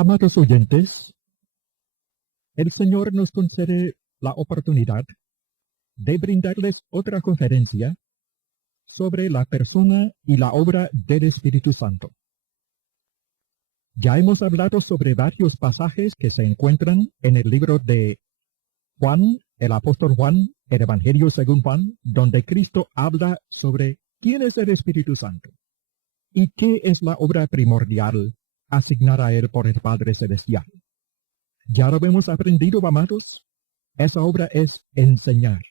Amados oyentes, el Señor nos concede la oportunidad de brindarles otra conferencia sobre la persona y la obra del Espíritu Santo. Ya hemos hablado sobre varios pasajes que se encuentran en el libro de Juan, el apóstol Juan, el Evangelio según Juan, donde Cristo habla sobre quién es el Espíritu Santo y qué es la obra primordial asignada a él por el Padre Celestial. Ya lo hemos aprendido, amados. Esa obra es enseñar.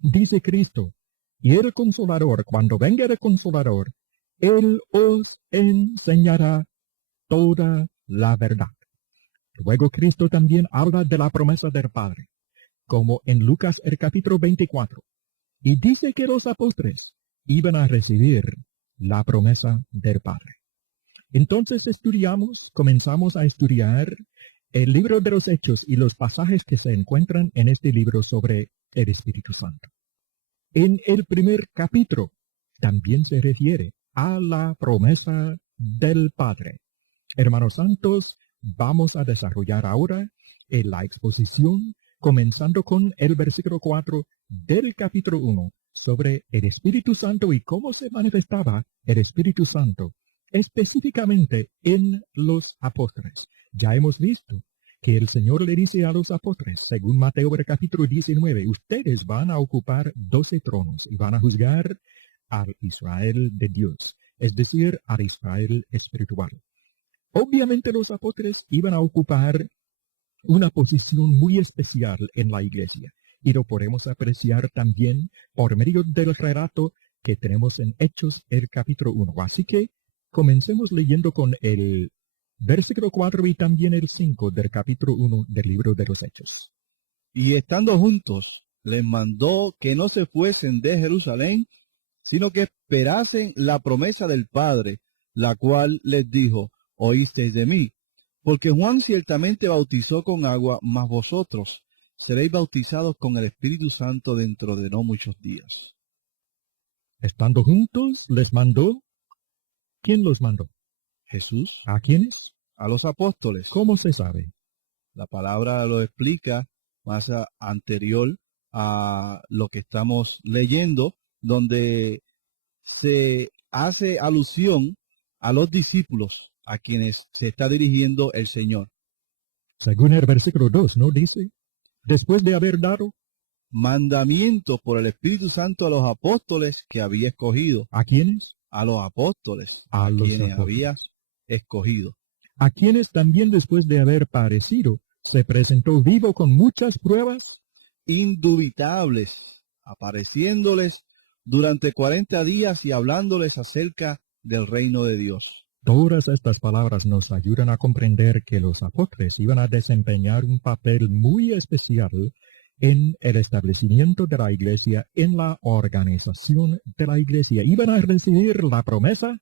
Dice Cristo, y el Consolador, cuando venga el Consolador, Él os enseñará toda la verdad. Luego Cristo también habla de la promesa del Padre, como en Lucas el capítulo 24, y dice que los apóstoles iban a recibir la promesa del Padre. Entonces comenzamos a estudiar el libro de los Hechos y los pasajes que se encuentran en este libro sobre el Espíritu Santo. En el primer capítulo también se refiere a la promesa del Padre. Hermanos santos, vamos a desarrollar ahora la exposición, comenzando con el versículo 4 del capítulo 1, sobre el Espíritu Santo y cómo se manifestaba el Espíritu Santo, específicamente en los apóstoles. Ya hemos visto que el Señor le dice a los apóstoles, según Mateo el capítulo 19, ustedes van a ocupar 12 tronos y van a juzgar al Israel de Dios, es decir, al Israel espiritual. Obviamente los apóstoles iban a ocupar una posición muy especial en la iglesia, y lo podemos apreciar también por medio del relato que tenemos en Hechos el capítulo 1. Así que comencemos leyendo con el versículo 4 y también el 5 del capítulo 1 del libro de los Hechos. Y estando juntos, les mandó que no se fuesen de Jerusalén, sino que esperasen la promesa del Padre, la cual les dijo, oísteis de mí, porque Juan ciertamente bautizó con agua, mas vosotros seréis bautizados con el Espíritu Santo dentro de no muchos días. Estando juntos, les mandó. ¿Quién los mandó? Jesús. ¿A quiénes? A los apóstoles. ¿Cómo se sabe? La palabra lo explica más anterior a lo que estamos leyendo, donde se hace alusión a los discípulos a quienes se está dirigiendo el Señor. Según el versículo 2, ¿no dice? Después de haber dado mandamientos por el Espíritu Santo a los apóstoles que había escogido. ¿A quiénes? A los apóstoles, a los quienes apóstoles. había escogido. A quienes también después de haber padecido, se presentó vivo con muchas pruebas indubitables, apareciéndoles durante 40 días y hablándoles acerca del reino de Dios. Todas estas palabras nos ayudan a comprender que los apóstoles iban a desempeñar un papel muy especial en el establecimiento de la iglesia, en la organización de la iglesia. Iban a recibir la promesa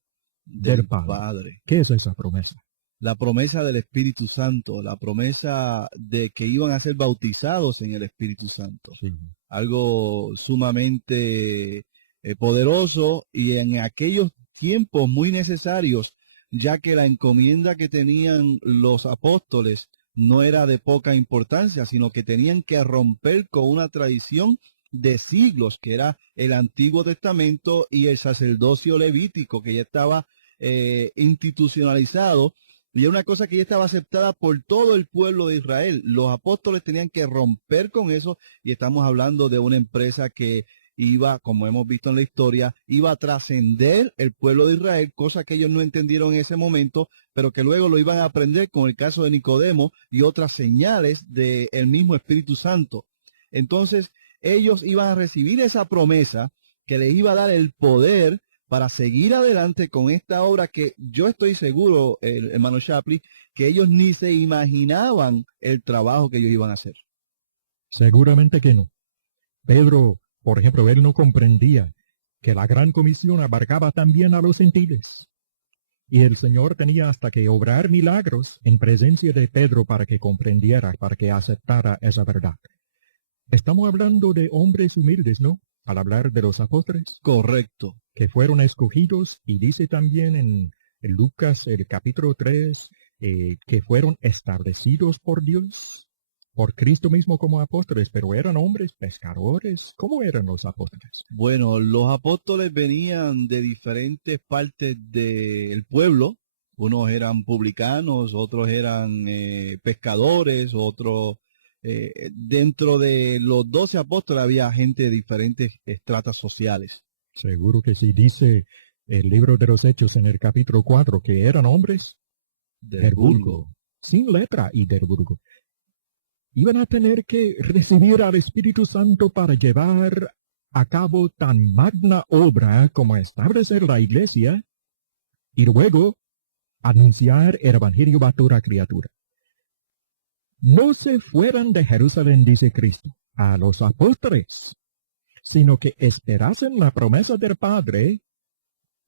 del Padre. ¿Qué es esa promesa? La promesa del Espíritu Santo, la promesa de que iban a ser bautizados en el Espíritu Santo. Sí. Algo sumamente poderoso y en aquellos tiempos muy necesarios, ya que la encomienda que tenían los apóstoles no era de poca importancia, sino que tenían que romper con una tradición de siglos, que era el Antiguo Testamento y el sacerdocio levítico, que ya estaba institucionalizado, y era una cosa que ya estaba aceptada por todo el pueblo de Israel. Los apóstoles tenían que romper con eso, y estamos hablando de una empresa que iba, como hemos visto en la historia, iba a trascender el pueblo de Israel, cosa que ellos no entendieron en ese momento, pero que luego lo iban a aprender con el caso de Nicodemo y otras señales del mismo Espíritu Santo. Entonces, ellos iban a recibir esa promesa que les iba a dar el poder para seguir adelante con esta obra que yo estoy seguro, hermano Shapley, que ellos ni se imaginaban el trabajo que ellos iban a hacer. Seguramente que no. Pedro, por ejemplo, él no comprendía que la gran comisión abarcaba también a los gentiles. Y el Señor tenía hasta que obrar milagros en presencia de Pedro para que comprendiera, para que aceptara esa verdad. Estamos hablando de hombres humildes, ¿no? Al hablar de los apóstoles. Correcto. Que fueron escogidos, y dice también en Lucas el capítulo 3, que fueron establecidos por Dios, por Cristo mismo como apóstoles, pero eran hombres pescadores. ¿Cómo eran los apóstoles? Bueno, los apóstoles venían de diferentes partes del pueblo. Unos eran publicanos, otros eran pescadores, otros... dentro de los 12 apóstoles había gente de diferentes estratas sociales. Seguro que sí, dice el libro de los Hechos en el capítulo 4 que eran hombres del vulgo, sin letra y del vulgo. Iban a tener que recibir al Espíritu Santo para llevar a cabo tan magna obra como establecer la iglesia y luego anunciar el evangelio a toda criatura. No se fueran de Jerusalén, dice Cristo, a los apóstoles, sino que esperasen la promesa del Padre.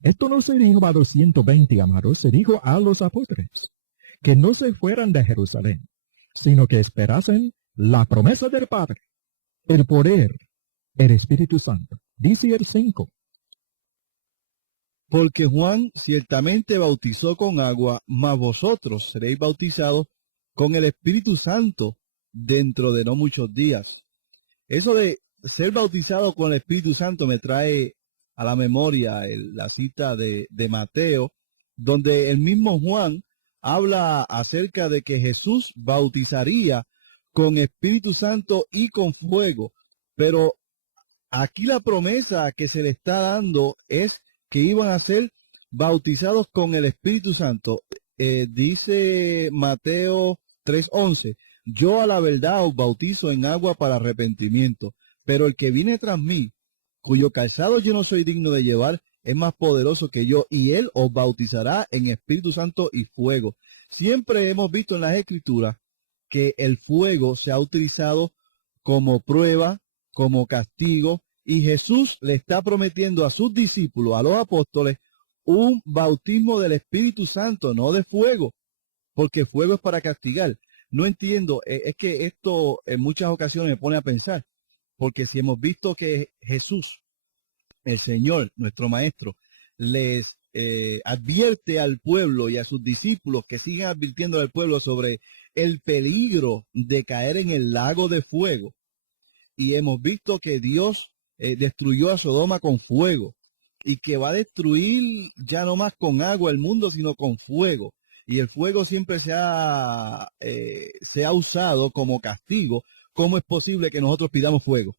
Esto no se dijo a los 120, amados, se dijo a los apóstoles, que no se fueran de Jerusalén, sino que esperasen la promesa del Padre, el poder, el Espíritu Santo. Dice el 5. Porque Juan ciertamente bautizó con agua, mas vosotros seréis bautizados con el Espíritu Santo dentro de no muchos días. Eso de ser bautizado con el Espíritu Santo me trae a la memoria la cita de Mateo, donde el mismo Juan habla acerca de que Jesús bautizaría con Espíritu Santo y con fuego. Pero aquí la promesa que se le está dando es que iban a ser bautizados con el Espíritu Santo. Dice Mateo 3:11, yo a la verdad os bautizo en agua para arrepentimiento, pero el que viene tras mí, cuyo calzado yo no soy digno de llevar, es más poderoso que yo, y él os bautizará en Espíritu Santo y fuego. Siempre hemos visto en las Escrituras que el fuego se ha utilizado como prueba, como castigo, y Jesús le está prometiendo a sus discípulos, a los apóstoles, un bautismo del Espíritu Santo, no de fuego, porque fuego es para castigar. No entiendo, es que esto en muchas ocasiones me pone a pensar, porque si hemos visto que Jesús, el Señor, nuestro Maestro, les advierte al pueblo y a sus discípulos que sigan advirtiendo al pueblo sobre el peligro de caer en el lago de fuego. Y hemos visto que Dios destruyó a Sodoma con fuego y que va a destruir ya no más con agua el mundo, sino con fuego. Y el fuego siempre se ha usado como castigo. ¿Cómo es posible que nosotros pidamos fuego?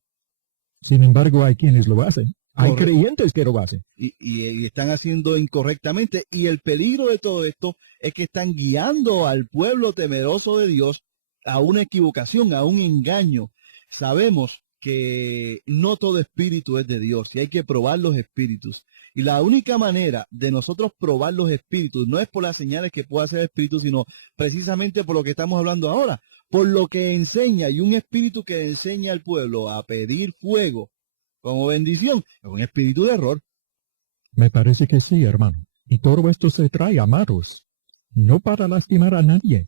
Sin embargo, hay quienes lo hacen. Hay Correcto. creyentes que lo hacen. Y están haciendo incorrectamente. Y el peligro de todo esto es que están guiando al pueblo temeroso de Dios a una equivocación, a un engaño. Sabemos que no todo espíritu es de Dios y hay que probar los espíritus. Y la única manera de nosotros probar los espíritus no es por las señales que pueda hacer el espíritu, sino precisamente por lo que estamos hablando ahora, por lo que enseña. Y un espíritu que enseña al pueblo a pedir fuego como bendición es un espíritu de error. Me parece que sí, hermano. Y todo esto se trae, amados, no para lastimar a nadie,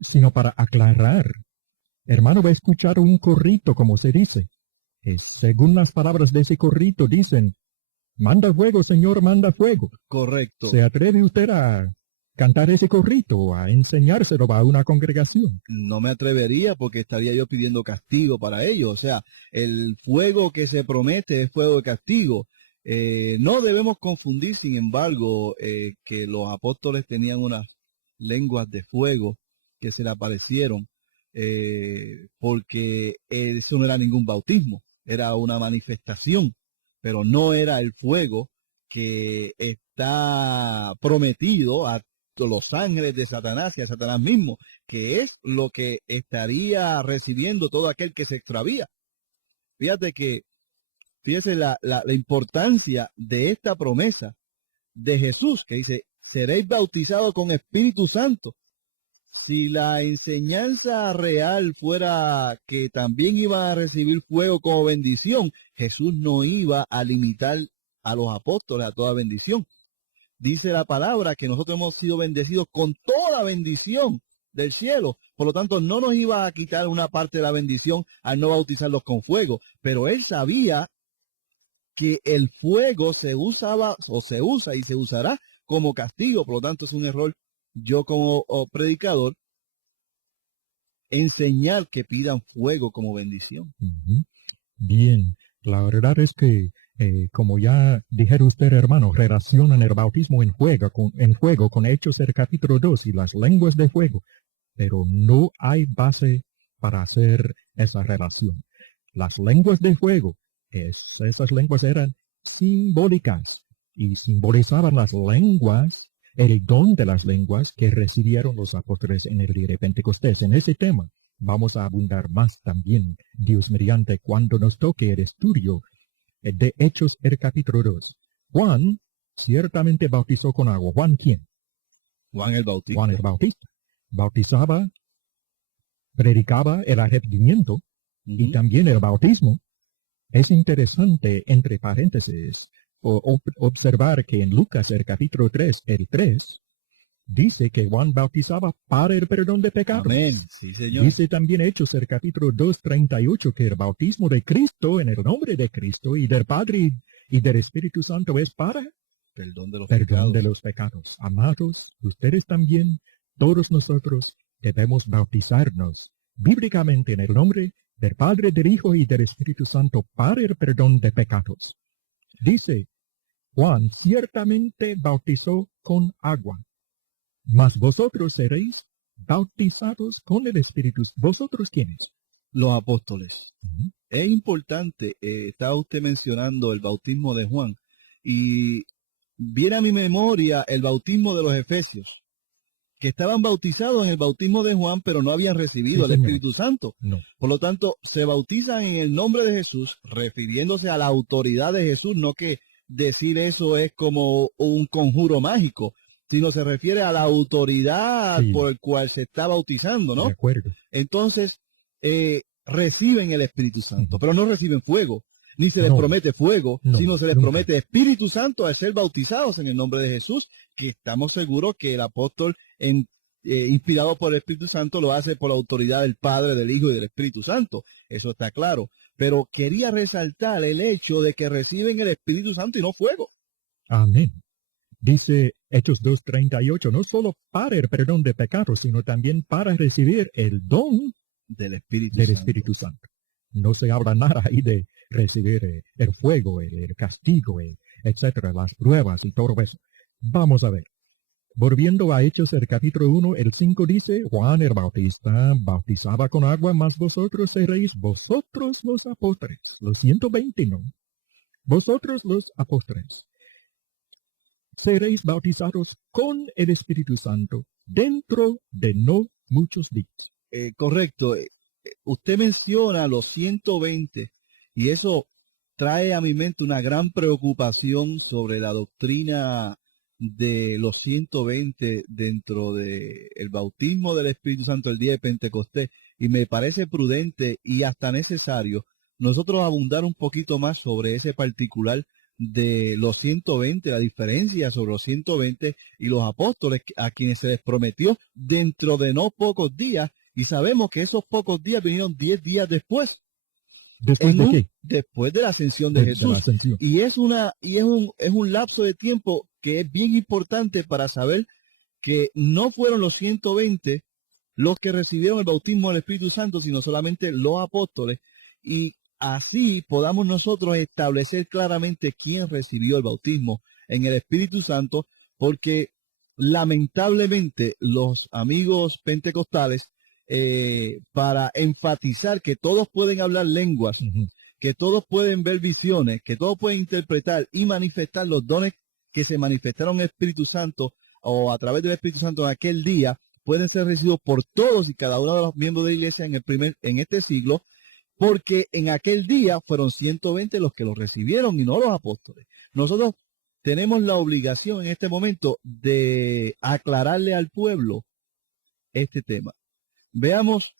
sino para aclarar. Hermano, va a escuchar un corrito, como se dice. Según las palabras de ese corrito, dicen, manda fuego, Señor, manda fuego. Correcto. ¿Se atreve usted a cantar ese corrito, a enseñárselo a una congregación? No me atrevería porque estaría yo pidiendo castigo para ellos. O sea, el fuego que se promete es fuego de castigo. No debemos confundir, sin embargo, que los apóstoles tenían unas lenguas de fuego que se le aparecieron, porque eso no era ningún bautismo, era una manifestación, pero no era el fuego que está prometido a los ángeles de Satanás y a Satanás mismo, que es lo que estaría recibiendo todo aquel que se extravía. Fíjese la importancia de esta promesa de Jesús, que dice, seréis bautizados con Espíritu Santo. Si la enseñanza real fuera que también iban a recibir fuego como bendición, Jesús no iba a limitar a los apóstoles a toda bendición. Dice la palabra que nosotros hemos sido bendecidos con toda bendición del cielo. Por lo tanto, no nos iba a quitar una parte de la bendición al no bautizarlos con fuego. Pero él sabía que el fuego se usaba o se usa y se usará como castigo. Por lo tanto, es un error yo como predicador, enseñar que pidan fuego como bendición. Ujú. Bien, la verdad es que, como ya dijeron usted, hermano, relacionan el bautismo en fuego con Hechos el capítulo 2 y las lenguas de fuego, pero no hay base para hacer esa relación. Las lenguas de fuego, esas lenguas eran simbólicas y simbolizaban las lenguas, el don de las lenguas que recibieron los apóstoles en el día de Pentecostés. En ese tema vamos a abundar más también, Dios mediante, cuando nos toque el estudio de Hechos el capítulo 2. Juan ciertamente bautizó con agua. ¿Juan quién? Juan el Bautista. Juan el Bautista. Bautizaba, predicaba el arrepentimiento y también el bautismo. Es interesante, entre paréntesis, observar que en Lucas, el capítulo 3, el 3, dice que Juan bautizaba para el perdón de pecados. Amén. Sí, Señor. Dice también Hechos, el capítulo 2, 38, que el bautismo de Cristo, en el nombre de Cristo y del Padre y del Espíritu Santo, es para Perdón de los perdón pecados. de los pecados. Amados, ustedes también, todos nosotros, debemos bautizarnos bíblicamente en el nombre del Padre, del Hijo y del Espíritu Santo para el perdón de pecados. Dice Juan, ciertamente bautizó con agua, mas vosotros seréis bautizados con el Espíritu. ¿Vosotros quiénes? Los apóstoles. Ujú. Es importante, estaba usted mencionando el bautismo de Juan, y viene a mi memoria el bautismo de los efesios, que estaban bautizados en el bautismo de Juan, pero no habían recibido Sí, el señor. Espíritu Santo. No. Por lo tanto, se bautizan en el nombre de Jesús, refiriéndose a la autoridad de Jesús, no que decir eso es como un conjuro mágico, sino se refiere a la autoridad Sí. por el cual se está bautizando, ¿no? De acuerdo. Entonces, reciben el Espíritu Santo, Ujú. pero no reciben fuego, ni se les No. promete fuego, No, sino se les nunca. promete Espíritu Santo al ser bautizados en el nombre de Jesús, que estamos seguros que el apóstol, inspirado por el Espíritu Santo, lo hace por la autoridad del Padre, del Hijo y del Espíritu Santo. Eso está claro. Pero quería resaltar el hecho de que reciben el Espíritu Santo y no fuego. Amén. Dice Hechos 2:38, no solo para el perdón de pecados, sino también para recibir el don Del Espíritu del Santo. Espíritu Santo. No se habla nada ahí de recibir el fuego, el castigo, etcétera, las pruebas y todo eso. Vamos a ver. Volviendo a Hechos, el capítulo 1, el 5 dice, Juan el Bautista bautizaba con agua, mas vosotros seréis vosotros los apóstoles. Los 120, ¿no? Vosotros los apóstoles seréis bautizados con el Espíritu Santo dentro de no muchos días. Correcto. Usted menciona los 120 y eso trae a mi mente una gran preocupación sobre la doctrina de los 120 dentro del bautismo del Espíritu Santo el día de Pentecostés, y me parece prudente y hasta necesario nosotros abundar un poquito más sobre ese particular de los 120, la diferencia sobre los 120 y los apóstoles a quienes se les prometió dentro de no pocos días, y sabemos que esos pocos días vinieron 10 días después. ¿Después de qué? Después de la ascensión de Jesús. la ascensión. Y es un lapso de tiempo que es bien importante para saber que no fueron los 120 los que recibieron el bautismo del Espíritu Santo, sino solamente los apóstoles, y así podamos nosotros establecer claramente quién recibió el bautismo en el Espíritu Santo, porque lamentablemente los amigos pentecostales, para enfatizar que todos pueden hablar lenguas, Ujú. que todos pueden ver visiones, que todos pueden interpretar y manifestar los dones que se manifestaron en el Espíritu Santo o a través del Espíritu Santo en aquel día, pueden ser recibidos por todos y cada uno de los miembros de la iglesia en este siglo, porque en aquel día fueron 120 los que lo recibieron y no los apóstoles. Nosotros tenemos la obligación en este momento de aclararle al pueblo este tema. Veamos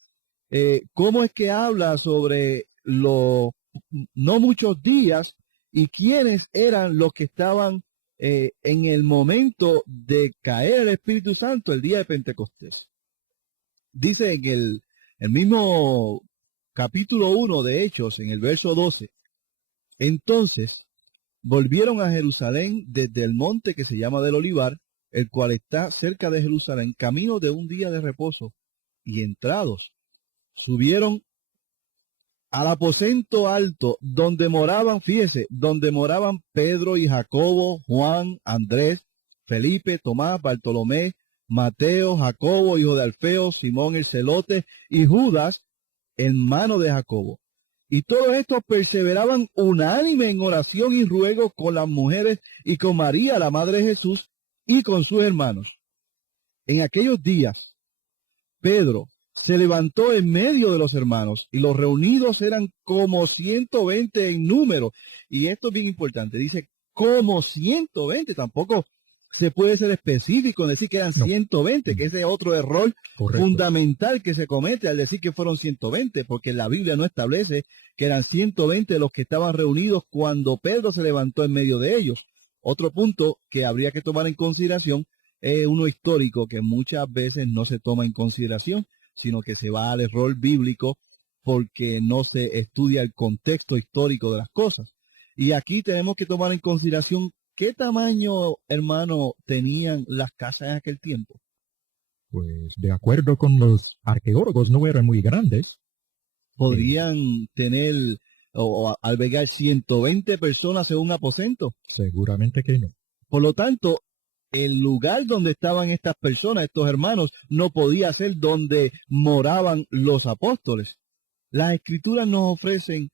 cómo es que habla sobre los no muchos días y quiénes eran los que estaban en el momento de caer el Espíritu Santo el día de Pentecostés. Dice en el mismo capítulo 1 de Hechos, en el verso 12, entonces volvieron a Jerusalén desde el monte que se llama del Olivar, el cual está cerca de Jerusalén, camino de un día de reposo. Y entrados, subieron al aposento alto donde moraban, fíjese, donde moraban Pedro y Jacobo, Juan, Andrés, Felipe, Tomás, Bartolomé, Mateo, Jacobo, hijo de Alfeo, Simón el celote y Judas, hermano de Jacobo. Y todos estos perseveraban unánime en oración y ruego con las mujeres y con María, la madre de Jesús, y con sus hermanos. En aquellos días, Pedro se levantó en medio de los hermanos, y los reunidos eran como 120 en número. Y esto es bien importante, dice como 120, tampoco se puede ser específico en decir que eran 120, que ese es otro error fundamental que se comete al decir que fueron 120, porque la Biblia no establece que eran 120 los que estaban reunidos cuando Pedro se levantó en medio de ellos. Otro punto que habría que tomar en consideración es uno histórico que muchas veces no se toma en consideración, sino que se va al error bíblico porque no se estudia el contexto histórico de las cosas. Y aquí tenemos que tomar en consideración qué tamaño, hermano, tenían las casas en aquel tiempo. Pues de acuerdo con los arqueólogos no eran muy grandes. Podrían tener o albergar 120 personas en un aposento. Seguramente que no. Por lo tanto, el lugar donde estaban estas personas, estos hermanos, no podía ser donde moraban los apóstoles. Las escrituras nos ofrecen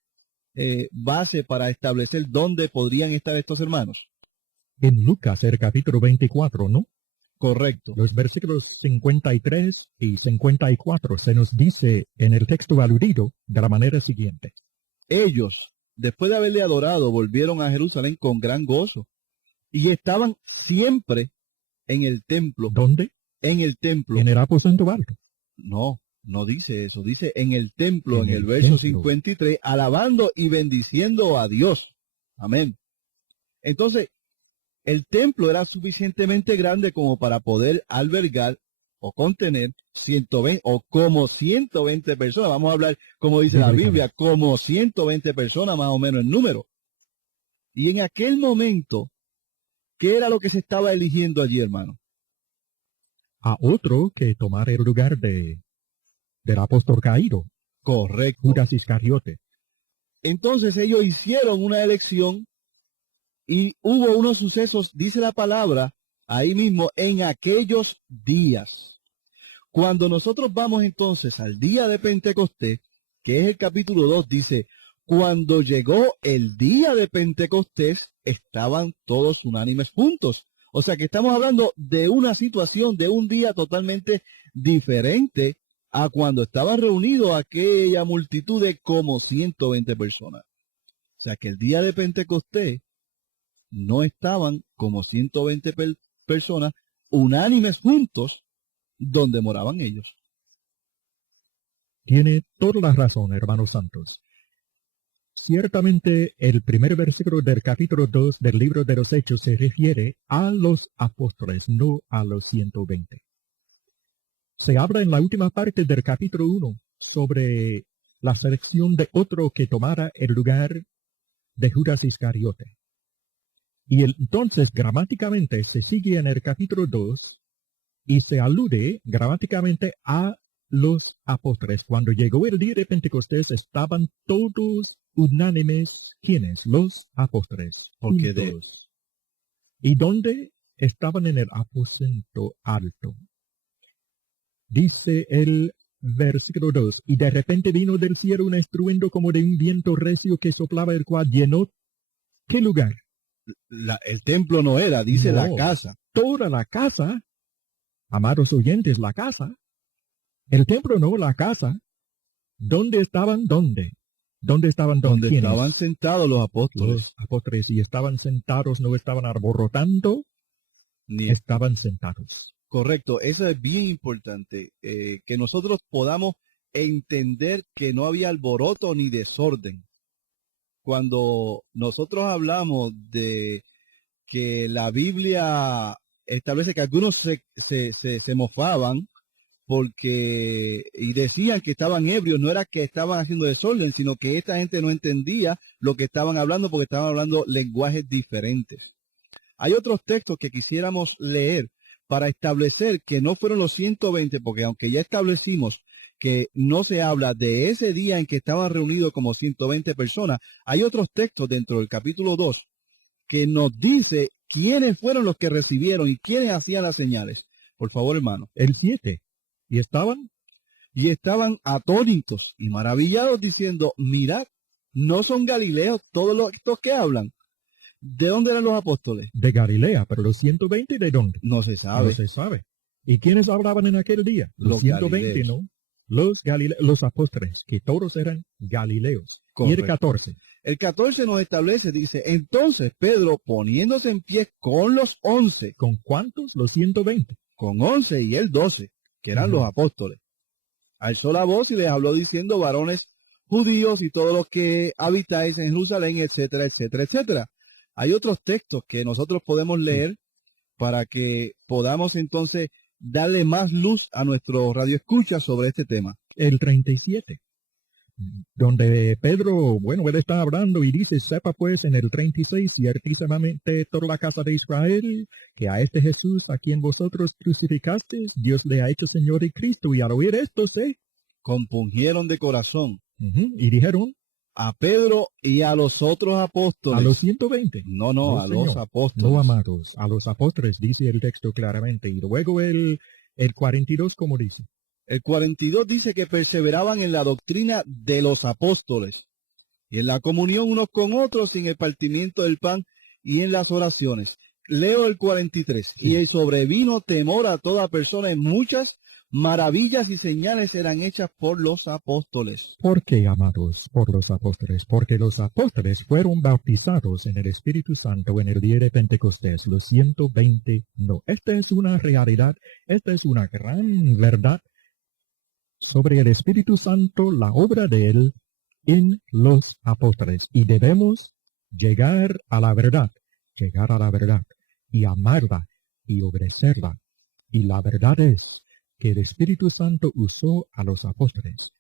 base para establecer dónde podrían estar estos hermanos. En Lucas, el capítulo 24, ¿no? Correcto. Los versículos 53 y 54 se nos dice en el texto aludido de la manera siguiente. Ellos, después de haberle adorado, volvieron a Jerusalén con gran gozo y estaban siempre en el templo. ¿Dónde? En el templo. En el aposento alto. No, no dice eso. Dice en el templo, en el templo. verso 53, alabando y bendiciendo a Dios. Amén. Entonces, el templo era suficientemente grande como para poder albergar o contener 120 o como 120 personas. Vamos a hablar, como dice la Biblia, como 120 personas más o menos en número. Y en aquel momento, ¿qué era lo que se estaba eligiendo allí, hermano? A otro que tomara el lugar del apóstol caído. Correcto. Judas Iscariote. Entonces ellos hicieron una elección y hubo unos sucesos, dice la palabra, ahí mismo, en aquellos días. Cuando nosotros vamos entonces al día de Pentecostés, que es el capítulo 2, dice, cuando llegó el día de Pentecostés, estaban todos unánimes juntos. O sea que estamos hablando de una situación, de un día totalmente diferente a cuando estaban reunidos aquella multitud de como 120 personas. O sea que el día de Pentecostés no estaban como 120 personas unánimes juntos donde moraban ellos. Tiene toda la razón, hermanos santos. Ciertamente el primer versículo del capítulo 2 del libro de los Hechos se refiere a los apóstoles, no a los 120. Se habla en la última parte del capítulo 1 sobre la selección de otro que tomara el lugar de Judas Iscariote. Y entonces gramáticamente se sigue en el capítulo 2 y se alude gramáticamente a los apóstoles. Cuando llegó el día de Pentecostés estaban todos unánimes. ¿Quiénes? Los apóstoles. Porque ¿Y dónde? Estaban en el aposento alto. Dice el versículo 2, y de repente vino del cielo un estruendo como de un viento recio que soplaba, el cual llenó, ¿qué lugar? El templo no era, dice No, la casa. Toda la casa, amados oyentes, la casa. El templo no, la casa. ¿Dónde estaban? ¿Dónde? ¿Dónde estaban? Donde ¿Quiénes? estaban sentados los apóstoles. Los apóstoles, y estaban sentados, no estaban arborotando, Ni estaban sentados. Correcto, eso es bien importante, que nosotros podamos entender que no había alboroto ni desorden. Cuando nosotros hablamos de que la Biblia establece que algunos se mofaban y decían que estaban ebrios, no era que estaban haciendo desorden, sino que esta gente no entendía lo que estaban hablando porque estaban hablando lenguajes diferentes. Hay otros textos que quisiéramos leer para establecer que no fueron los 120, porque aunque ya establecimos que no se habla de ese día en que estaban reunidos como 120 personas, hay otros textos dentro del capítulo 2 que nos dice quiénes fueron los que recibieron y quiénes hacían las señales. Por favor, hermano. El 7. Y estaban atónitos y maravillados diciendo, mirad, ¿no son galileos todos estos que hablan? ¿De dónde eran los apóstoles? de Galilea, pero los 120 ¿de dónde? No se sabe. No se sabe. ¿Y quiénes hablaban en aquel día? Los 120, galileos. ¿no? Los apóstoles, que todos eran galileos. Y Correcto. el 14. El 14 nos establece, dice, entonces Pedro, poniéndose en pie con los 11, ¿Con cuántos? Los 120. con 11 y él 12, que eran Ujú. los apóstoles, alzó la voz y les habló diciendo, varones judíos y todos los que habitáis en Jerusalén, etcétera, etcétera, etcétera. Hay otros textos que nosotros podemos leer para que podamos entonces darle más luz a nuestro radioescucha sobre este tema. El 37. Donde Pedro, bueno, él está hablando y dice, sepa pues en el 36, ciertísimamente toda la casa de Israel, que a este Jesús a quien vosotros crucificasteis, Dios le ha hecho Señor y Cristo. Y al oír esto, Compungieron de corazón y dijeron a Pedro y a los otros apóstoles. a los 120. No, No, a los señor. apóstoles. No, amados, a los apóstoles, dice el texto claramente. Y luego el 42, como dice. El 42 dice que perseveraban en la doctrina de los apóstoles y en la comunión unos con otros, en el partimiento del pan y en las oraciones. Leo el 43. Sí. Y sobrevino temor a toda persona, en muchas maravillas y señales eran hechas por los apóstoles. ¿Por qué, amados? Por los apóstoles. Porque los apóstoles fueron bautizados en el Espíritu Santo en el día de Pentecostés. Los 120 no. Esta es una realidad. Esta es una gran verdad sobre el Espíritu Santo, la obra de él en los apóstoles. Y debemos llegar a la verdad y amarla y obedecerla. Y la verdad es que el Espíritu Santo usó a los apóstoles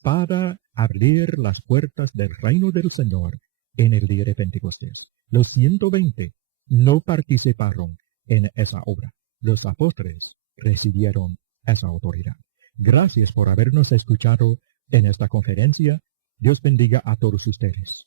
para abrir las puertas del reino del Señor en el día de Pentecostés. Los 120 no participaron en esa obra. Los apóstoles recibieron esa autoridad. Gracias por habernos escuchado en esta conferencia. Dios bendiga a todos ustedes.